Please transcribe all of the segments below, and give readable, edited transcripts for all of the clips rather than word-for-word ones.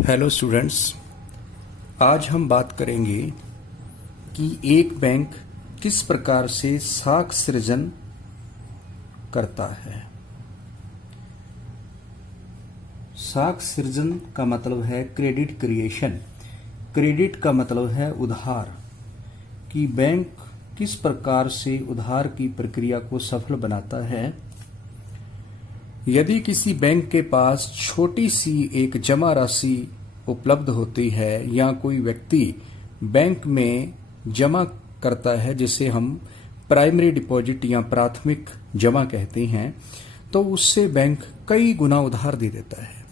Hello students, आज हम बात करेंगे कि एक बैंक किस प्रकार से साख सृजन करता है। साख सृजन का मतलब है क्रेडिट क्रिएशन। क्रेडिट का मतलब है उधार, कि बैंक किस प्रकार से उधार की प्रक्रिया को सफल बनाता है। यदि किसी बैंक के पास छोटी सी एक जमा राशि उपलब्ध होती है या कोई व्यक्ति बैंक में जमा करता है, जिसे हम प्राइमरी डिपॉजिट या प्राथमिक जमा कहते हैं, तो उससे बैंक कई गुना उधार दे देता है।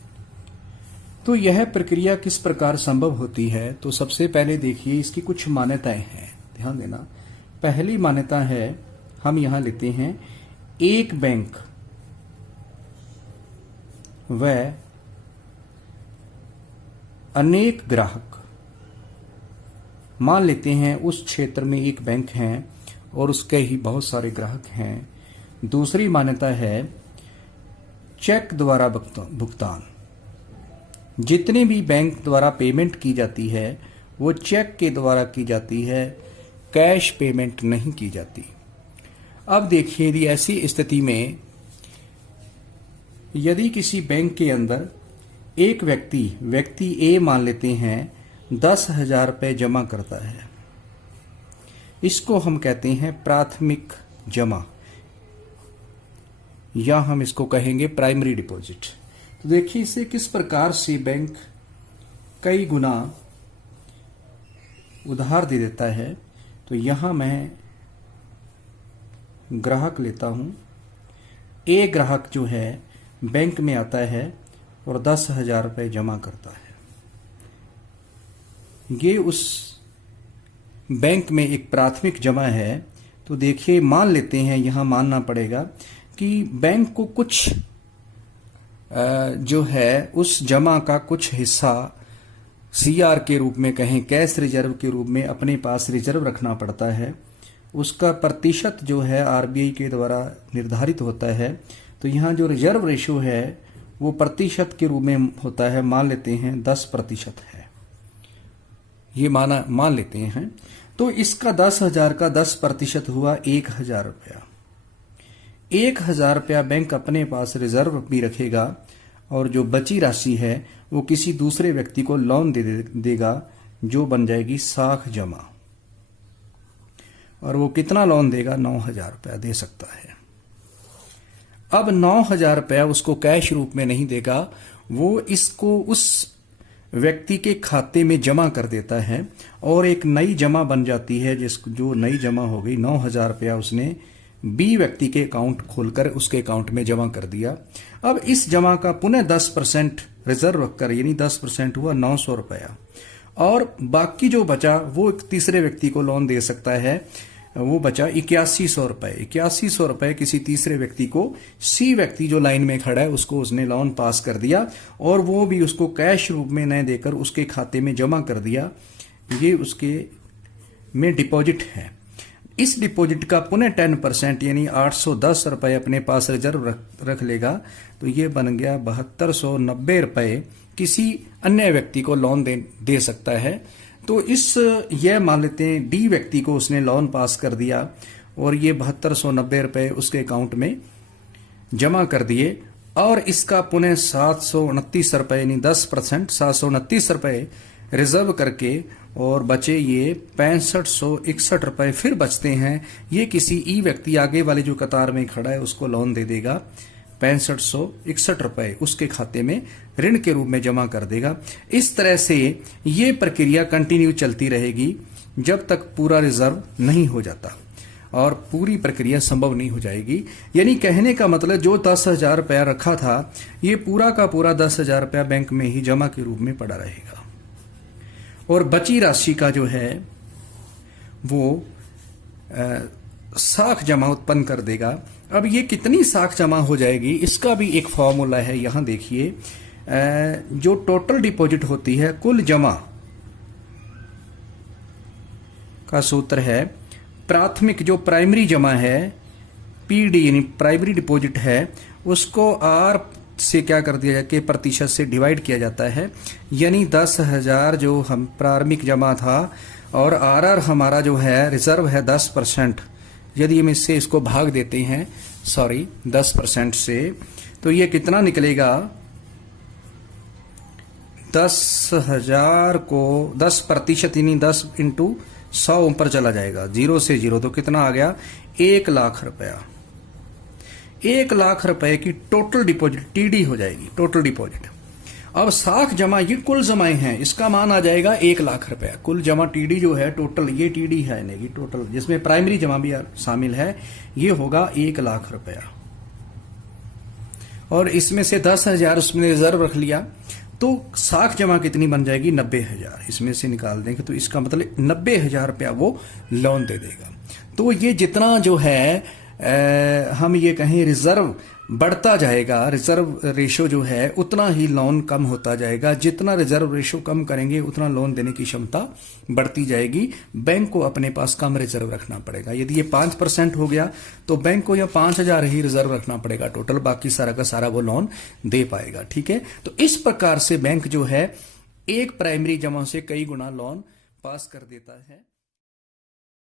तो यह प्रक्रिया किस प्रकार संभव होती है, तो सबसे पहले देखिए इसकी कुछ मान्यताएं हैं, ध्यान देना। पहली मान्यता है, हम यहां लेते हैं एक बैंक व अनेक ग्राहक। मान लेते हैं उस क्षेत्र में एक बैंक है और उसके ही बहुत सारे ग्राहक हैं। दूसरी मान्यता है चेक द्वारा भुगतान। जितनी भी बैंक द्वारा पेमेंट की जाती है वो चेक के द्वारा की जाती है, कैश पेमेंट नहीं की जाती। अब देखिए, यदि ऐसी स्थिति में यदि किसी बैंक के अंदर एक व्यक्ति ए मान लेते हैं 10,000 रुपये जमा करता है, इसको हम कहते हैं प्राथमिक जमा, या हम इसको कहेंगे प्राइमरी डिपॉजिट। तो देखिए इसे किस प्रकार से बैंक कई गुना उधार दे देता है। तो यहां मैं ग्राहक लेता हूं। ए ग्राहक जो है बैंक में आता है और 10,000 रुपये जमा करता है। ये उस बैंक में एक प्राथमिक जमा है। तो देखिए, मान लेते हैं, यहां मानना पड़ेगा कि बैंक को कुछ जो है उस जमा का कुछ हिस्सा सीआर के रूप में कहें, कैश रिजर्व के रूप में अपने पास रिजर्व रखना पड़ता है। उसका प्रतिशत जो है आरबीआई के द्वारा निर्धारित होता है। तो यहाँ जो रिजर्व रेशो है वो प्रतिशत के रूप में होता है। मान लेते हैं 10% है, ये मान लेते हैं। तो इसका 10,000 का 10% हुआ 1,000 रुपया। 1,000 रुपया बैंक अपने पास रिजर्व भी रखेगा और जो बची राशि है वो किसी दूसरे व्यक्ति को लोन देगा, जो बन जाएगी साख जमा। और वो कितना लोन देगा? 9,000 रुपया दे सकता है। अब 9,000 रुपया उसको कैश रूप में नहीं देगा, वो इसको उस व्यक्ति के खाते में जमा कर देता है और एक नई जमा बन जाती है। जो नई जमा हो गई, 9,000 रुपया उसने बी व्यक्ति के अकाउंट खोलकर उसके अकाउंट में जमा कर दिया। अब इस जमा का पुनः 10% रिजर्व रखकर, यानी 10% हुआ 900 रुपया, और बाकी जो बचा वो एक तीसरे व्यक्ति को लोन दे सकता है। वो बचा 8100 रुपए। 8100 रुपए किसी तीसरे व्यक्ति को, सी व्यक्ति जो लाइन में खड़ा है, उसको उसने लोन पास कर दिया और वो भी उसको कैश रूप में न देकर उसके खाते में जमा कर दिया। ये उसके में डिपॉजिट है। इस डिपॉजिट का पुनः 10% यानी 810 रुपए अपने पास रिजर्व रख लेगा। तो ये बन गया 7290 रुपए किसी अन्य व्यक्ति को लोन दे सकता है। तो यह मान लेते हैं डी व्यक्ति को उसने लोन पास कर दिया और ये 7290 रुपए उसके अकाउंट में जमा कर दिए, और इसका पुनः 729 रुपए यानी 10% 729 रुपए रिजर्व करके, और बचे ये 6561 रुपए फिर बचते हैं। ये किसी ई व्यक्ति आगे वाले जो कतार में खड़ा है उसको लोन दे देगा। 6561 रुपए उसके खाते में ऋण के रूप में जमा कर देगा। इस तरह से ये प्रक्रिया कंटिन्यू चलती रहेगी जब तक पूरा रिजर्व नहीं हो जाता, और पूरी प्रक्रिया संभव नहीं हो जाएगी। यानी कहने का मतलब, जो 10,000 रुपया रखा था, ये पूरा का पूरा 10,000 रुपया बैंक में ही जमा के रूप में पड़ा रहेगा, और बची राशि का जो है वो साख जमा उत्पन्न कर देगा। अब ये कितनी साख जमा हो जाएगी, इसका भी एक फॉर्मूला है। यहां देखिए, जो टोटल डिपॉजिट होती है, कुल जमा का सूत्र है प्राथमिक, जो प्राइमरी जमा है पीडी यानी प्राइमरी डिपॉजिट है, उसको आर से क्या कर दिया जाए कि प्रतिशत से डिवाइड किया जाता है, यानी 10,000 जो हम प्रारंभिक जमा था और आरआर हमारा जो है रिजर्व है 10%, यदि हम इससे इसको भाग देते हैं 10% से, तो ये कितना निकलेगा, 10,000 को 10% यानी 10 इंटू 100 ऊपर चला जाएगा, 0 से 0, तो कितना आ गया, 1 लाख रुपया। 1 लाख रुपए की टोटल डिपॉजिट टीडी हो जाएगी, टोटल डिपॉजिट। अब साख जमा, ये कुल जमाएं हैं, इसका मान आ जाएगा 1 लाख रुपया। कुल जमा टीडी जो है टोटल, ये टीडी है नहीं, टोटल जिसमें प्राइमरी जमा भी शामिल है, ये होगा 1 लाख रुपया। और इसमें से 10,000 उसमें रिजर्व रख लिया, तो साख जमा कितनी बन जाएगी, 90,000। इसमें से निकाल देंगे तो इसका मतलब 90,000 रुपया वो लोन दे देगा। तो ये जितना जो है हम ये कहें रिजर्व बढ़ता जाएगा, रिजर्व रेशो जो है उतना ही लोन कम होता जाएगा। जितना रिजर्व रेशो कम करेंगे उतना लोन देने की क्षमता बढ़ती जाएगी। बैंक को अपने पास कम रिजर्व रखना पड़ेगा। यदि ये 5% हो गया तो बैंक को यह 5,000 ही रिजर्व रखना पड़ेगा टोटल, बाकी सारा का सारा वो लोन दे पाएगा। ठीक है, तो इस प्रकार से बैंक जो है एक प्राइमरी जमा से कई गुना लोन पास कर देता है।